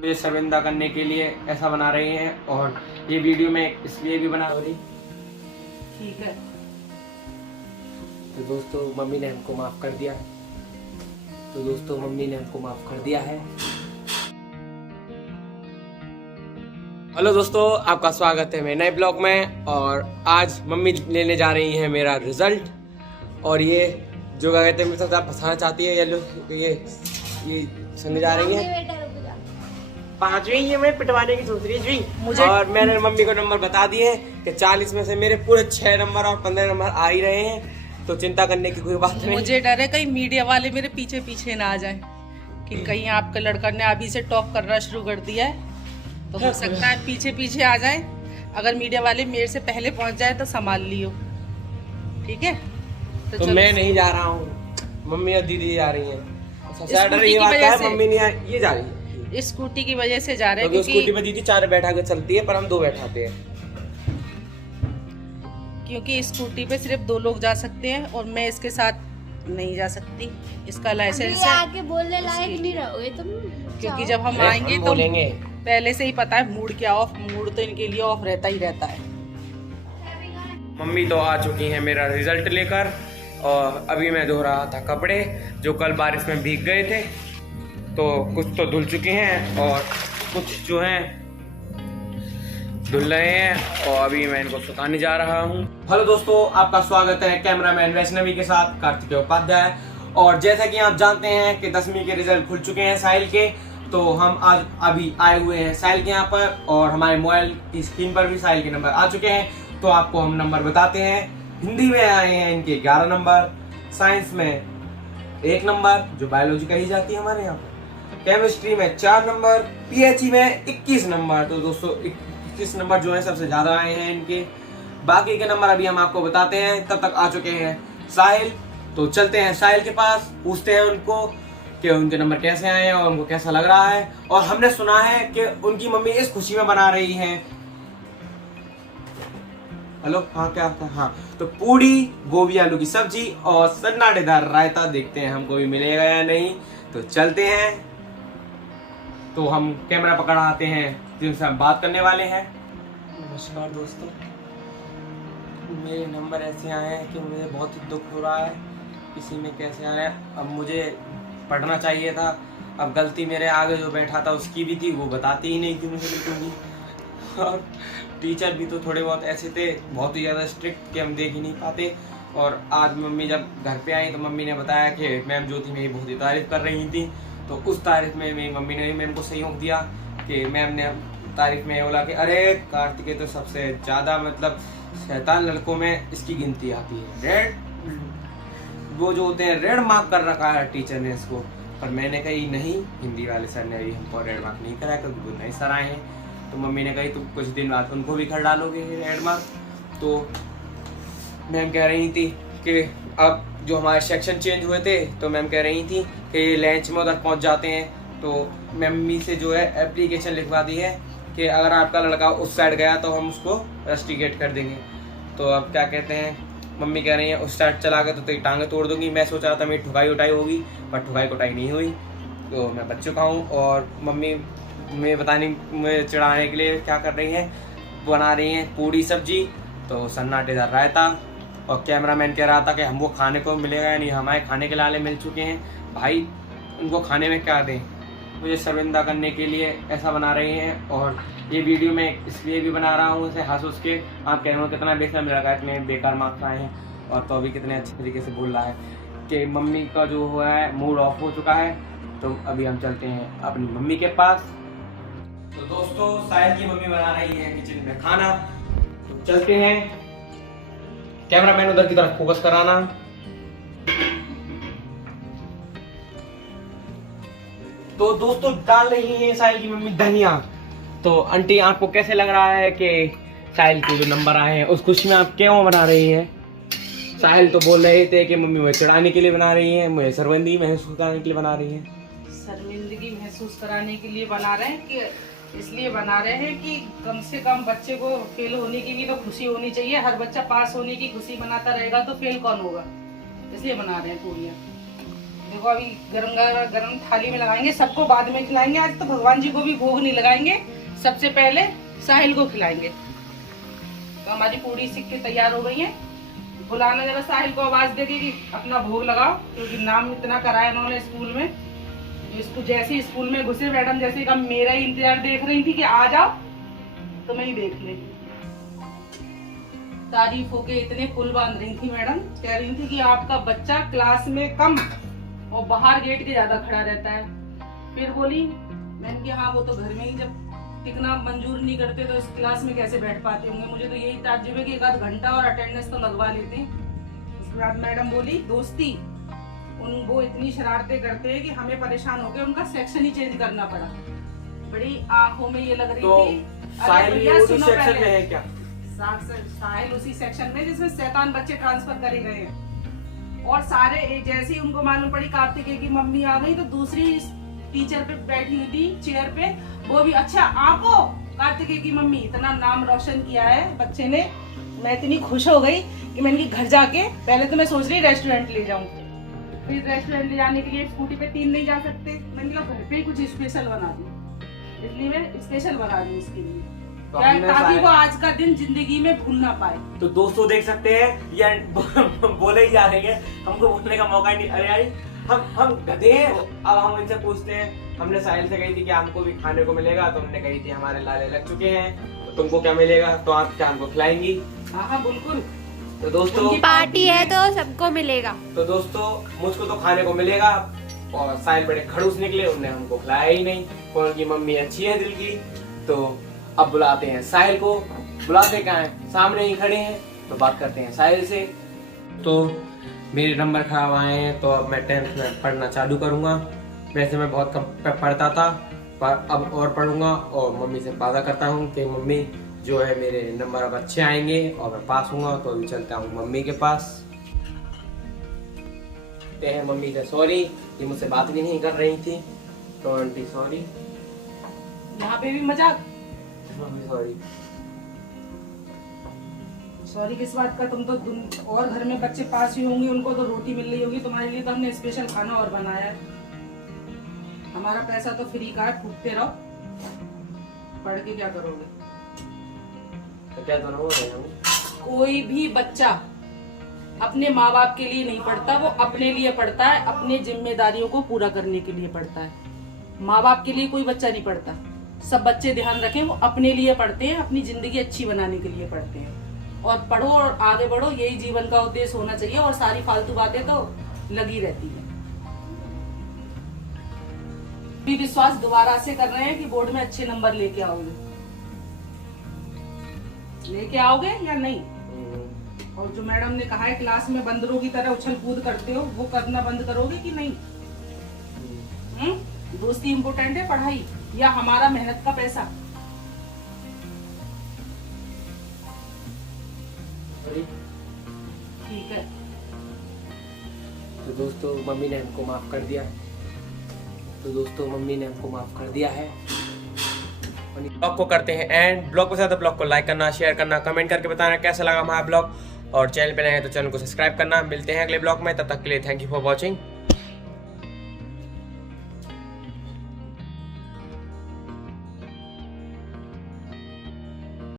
मुझे शर्मिंदा करने के लिए ऐसा बना रही हैं और ये वीडियो मैं इसलिए भी बना रही। ठीक है। तो दोस्तों मम्मी ने हमको माफ कर दिया। हेलो दोस्तों, आपका स्वागत है मेरे नए ब्लॉग में। और आज मम्मी लेने जा रही है मेरा रिजल्ट। और ये जो क्या कहते हैं मेरे साथ फंसाना चाहती है, ये संग जा रही है। 5वीं ये मैं पिटवाने की सोच रही है मुझे। और मैंने मम्मी को नंबर बता दिए हैं कि 40 में से मेरे पूरे 6 नंबर और 15 नंबर आ ही रहे हैं, तो चिंता करने की कोई बात नहीं। मुझे डर है कहीं मीडिया वाले मेरे पीछे पीछे ना आ जाएं कि कहीं आपका लड़का ने अभी से टॉप करना शुरू कर दिया है, तो हो सकता है पीछे पीछे आ जाए। अगर मीडिया वाले मेरे से पहले पहुंच जाए तो संभाल लियो, ठीक है? तो मैं नहीं जा रहा हूँ, मम्मी और दीदी जा रही है। मम्मी नहीं, ये जा रही है स्कूटी की वजह से जा रहे हैं, क्योंकि स्कूटी पे दीदी 4 बैठा के चलती है पर हम 2 बैठाते हैं। क्योंकि स्कूटी पे सिर्फ 2 लोग जा सकते हैं और मैं इसके साथ नहीं जा सकती। इसका लाइसेंस है, आके बोलने लायक नहीं रहोगे तुम, क्योंकि जब हम आएंगे तो पहले से ही पता है मूड क्या ऑफ, मूड तो इनके लिए ऑफ रहता ही रहता है। मम्मी तो आ चुकी है मेरा रिजल्ट लेकर, और अभी मैं धो रहा था कपड़े जो कल बारिश में भीग गए थे। तो कुछ तो धुल चुके हैं और कुछ जो हैं धुल रहे हैं, और अभी मैं इनको सुखाने जा रहा हूँ। हेलो दोस्तों, आपका स्वागत है कैमरामैन वैष्णवी के साथ कार्तिकेय उपाध्याय। और जैसा कि आप जानते हैं कि 10वीं के रिजल्ट खुल चुके हैं साहिल के, तो हम आज अभी आए हुए हैं साहिल के यहाँ पर, और हमारे मोबाइल की स्क्रीन पर भी साहिल के नंबर आ चुके हैं। तो आपको हम नंबर बताते हैं। हिंदी में आए हैं इनके 11 नंबर, साइंस में 1 नंबर जो बायोलॉजी कही जाती है हमारे यहाँ पर, केमिस्ट्री में 4 नंबर, पीएचई में 21 नंबर। तो दोस्तों 21 नंबर जो है सबसे ज्यादा आए हैं इनके। बाकी के नंबर अभी हम आपको बताते हैं। तब तक आ चुके हैं साहिल, तो चलते हैं साहिल के पास, पूछते हैं उनको कि उनके नंबर कैसे आए हैं और उनको कैसा लग रहा है। और हमने सुना है कि उनकी मम्मी इस खुशी में बना रही है, हेलो हाँ क्या था, हाँ तो पूड़ी, गोभी आलू की सब्जी और सन्नाटेदार रायता। देखते हैं हमको भी मिलेगा या नहीं। तो चलते हैं, तो हम कैमरा पकड़ आते हैं जिनसे हम बात करने वाले हैं। नमस्कार दोस्तों, मेरे नंबर ऐसे आए हैं कि मुझे बहुत ही दुख हो रहा है। किसी में कैसे आए हैं, अब मुझे पढ़ना चाहिए था। अब गलती मेरे आगे जो बैठा था उसकी भी थी, वो बताती ही नहीं थी मुझे बिल्कुल भी। और टीचर भी तो थोड़े बहुत ऐसे थे, बहुत ही ज़्यादा स्ट्रिक्ट, कि हम देख ही नहीं पाते। और आज मम्मी जब घर पे आई तो मम्मी ने बताया कि मैम जो थी मेरी बहुत ही तारीफ कर रही थी। तो उस तारीफ में मेरी मम्मी ने मैम को सहयोग दिया कि मैम ने तारीफ में बोला कि अरे कार्तिकेय तो सबसे ज़्यादा मतलब शैतान लड़कों में इसकी गिनती आती है। रेड वो जो होते हैं रेड मार्क कर रखा है टीचर ने इसको। पर मैंने कही नहीं, हिंदी वाले सर ने अभी हमको रेड मार्क नहीं कराया क्योंकि वो नए सर आए हैं। तो मम्मी ने कही तो कुछ दिन बाद उनको भी कर डालोगे रेड मार्क। तो मैम कह रही थी कि अब जो हमारे सेक्शन चेंज हुए थे, तो मैम कह रही थी कि लंच में उधर पहुंच जाते हैं। तो मम्मी से जो है एप्लीकेशन लिखवा दी है कि अगर आपका लड़का उस साइड गया तो हम उसको रस्टिकेट कर देंगे। तो अब क्या कहते हैं, मम्मी कह रही है उस साइड चला गया तो तेरी टांगे तोड़ दूंगी। मैं सोच रहा था मेरी ठुकाई उठाई होगी, पर ठुकाई कुटाई नहीं हुई। तो मैं बच चुका हूँ। और मम्मी मैं बताने में चिढ़ाने के लिए क्या कर रही है, बना रही हैं पूड़ी सब्जी, तो सन्नाटेदार रायता। और कैमरामैन कह रहा था कि हमको खाने को मिलेगा या नहीं, हमारे खाने के लाले मिल चुके हैं। भाई उनको खाने में क्या दें, मुझे शर्मिंदा करने के लिए ऐसा बना रही हैं। और ये वीडियो मैं इसलिए भी बना रहा हूँ उसे हंस उस के। आप कह रहे हो कितना बेकार मिल रहा है, इतने बेकार मार्क्स आए हैं, और तो अभी कितने अच्छे तरीके से बोल रहा है कि मम्मी का जो हुआ है मूड ऑफ हो चुका है। तो अभी हम चलते हैं अपनी मम्मी के पास। तो दोस्तों साहिल की मम्मी बना रही है किचन में खाना, तो चलते हैं। कैमरामैन उधर की तरफ फोकस कराना। तो दोस्तों डाल रही है साहिल की मम्मी धनिया। तो आंटी आपको कैसे लग रहा है कि साहिल के जो नंबर आए हैं उस खुशी में आप क्यों बना रही है? साहिल तो बोल रहे थे कि मम्मी मुझे चिढ़ाने के लिए बना रही है, मुझे शर्मिंदगी महसूस कराने के लिए बना रही है। शर्मिंदगी महसूस कराने के लिए बना रहे हैं कि इसलिए बना रहे हैं कि कम से कम बच्चे को फेल होने की भी तो खुशी होनी चाहिए। हर बच्चा पास होने की खुशी मनाता रहेगा तो फेल कौन होगा, इसलिए बना रहे हैं पूरियाँ। देखो अभी गरम गरम थाली में लगाएंगे, सबको बाद में खिलाएंगे। आज तो भगवान जी को भी भोग नहीं लगाएंगे, सबसे पहले साहिल को खिलाएंगे। तो हमारी पूड़ी सिक के तैयार हो गई है। बुलाना जरा साहिल को, आवाज देके कि अपना भोग लगाओ, क्योंकि नाम इतना कराया इन्होंने स्कूल में। इसको जैसे ही स्कूल में घुसे मैडम जैसे का मेरा ही इंतजार देख रही थी कि आ जाओ तो मैं ही देख ले। तारीफ होके इतने पुल बांध रही थी मैडम, कह रही थी कि आपका बच्चा क्लास में कम और बाहर गेट के ज्यादा खड़ा रहता है। फिर बोली मैंने कि हाँ वो तो घर में ही जब टिकना मंजूर नहीं करते तो इस क्लास में कैसे बैठ पाते होंगे। मुझे तो यही ताज्जुब है कि एक आध घंटा और अटेंडेंस तो लगवा लेते। उसके बाद मैडम बोली दोस्ती, वो इतनी शरारतें करते हैं कि हमें परेशान होकर उनका सेक्शन ही चेंज करना पड़ा। बड़ी आंखों में ये लग रही तो थी। साहिल उसी सेक्शन में है क्या? साहिल उसी सेक्शन में जिसमें शैतान बच्चे ट्रांसफर करे गए हैं। और सारे जैसे ही उनको मालूम पड़ी कार्तिकेय की मम्मी आ गई तो दूसरी टीचर पे बैठी हुई थी चेयर पे, वो भी अच्छा आपको कार्तिकेय की मम्मी, इतना नाम रोशन किया है बच्चे ने। मैं इतनी खुश हो गई कि मैंने घर जाके पहले तो मैं सोच रही रेस्टोरेंट ले जाऊं, फिर रेस्टोरेंट ले जाने के लिए स्कूटी पे 3 नहीं जा सकते, मैंने कहा घर पे ही कुछ स्पेशल बना दूं, इसलिए मैं स्पेशल बना दूं उसके लिए ताकि वो आज का दिन जिंदगी में भूल ना पाए। तो दोस्तों देख सकते हैं या बोले ही जा रहे हैं, हमको बोलने का मौका ही नहीं। अरे यार हम गधे हैं। अब हम इनसे पूछते हैं, हमने साहिल से कही थी कि हमको भी खाने को मिलेगा, तो हमने कही थी हमारे लाले लग चुके हैं तो तुमको क्या मिलेगा, तो आप क्या हमको खिलाएंगी? हाँ बिल्कुल। तो दोस्तों पार्टी है तो सबको मिलेगा। तो दोस्तों मुझको तो खाने को मिलेगा और साहिल बड़े खड़ूस निकले, उनने हमको खिलाया ही नहीं। कौन की मम्मी अच्छी है दिल की। तो अब बुलाते हैं साहिल को, बुलाते कहाँ हैं, सामने ही खड़े हैं, तो बात करते हैं साहिल से। तो मेरे नंबर खराब आए हैं तो अब मैं 10th में पढ़ना चालू करूंगा। वैसे मैं बहुत कम पढ़ता था पर अब और पढ़ूंगा और मम्मी से वादा करता हूँ कि मम्मी जो है मेरे नंबर अब अच्छे आएंगे और मैं पास होऊंगा। तो अभी चलता हूँ मम्मी के पास। कहते हैं मम्मी से सॉरी, ये मुझसे बात भी नहीं कर रही थी, तो आंटी सॉरी। यहाँ पे भी मजाक, मम्मी सॉरी। सॉरी किस बात का? तुम तो और घर में बच्चे पास ही होंगे, उनको तो रोटी मिल रही होगी, तुम्हारे लिए तो हमने स्पेशल खाना और बनाया है। हमारा पैसा तो फ्री का है, फूकते रहो, पढ़ के क्या करोगे? तो क्या दोनों हो रहे हैं? कोई भी बच्चा अपने माँ बाप के लिए नहीं पढ़ता, वो अपने लिए पढ़ता है, अपनी जिम्मेदारियों को पूरा करने के लिए पढ़ता है। माँ बाप के लिए कोई बच्चा नहीं पढ़ता। सब बच्चे ध्यान रखें, वो अपने लिए पढ़ते हैं, अपनी जिंदगी अच्छी बनाने के लिए पढ़ते हैं। और पढ़ो और आगे बढ़ो, यही जीवन का उद्देश्य होना चाहिए। और सारी फालतू बातें तो लगी रहती है। भी विश्वास दोबारा से कर रहे हैं कि बोर्ड में अच्छे नंबर लेके आओगे या नहीं? और जो मैडम ने कहा है क्लास में बंदरों की तरह उछल कूद करते हो, वो करना बंद करोगे कि नहीं? दोस्ती इम्पोर्टेंट है, पढ़ाई या हमारा मेहनत का पैसा? ठीक है। तो दोस्तों मम्मी ने हमको माफ कर दिया। है। ब्लॉग को करते हैं एंड। ब्लॉग पसंद है तो ब्लॉग को लाइक करना, शेयर करना, कमेंट करके बताना कैसा लगा हमारा ब्लॉग। और चैनल पे नए हैं तो चैनल को सब्सक्राइब करना। मिलते हैं अगले ब्लॉग में, तब तक के लिए थैंक यू फॉर वॉचिंग।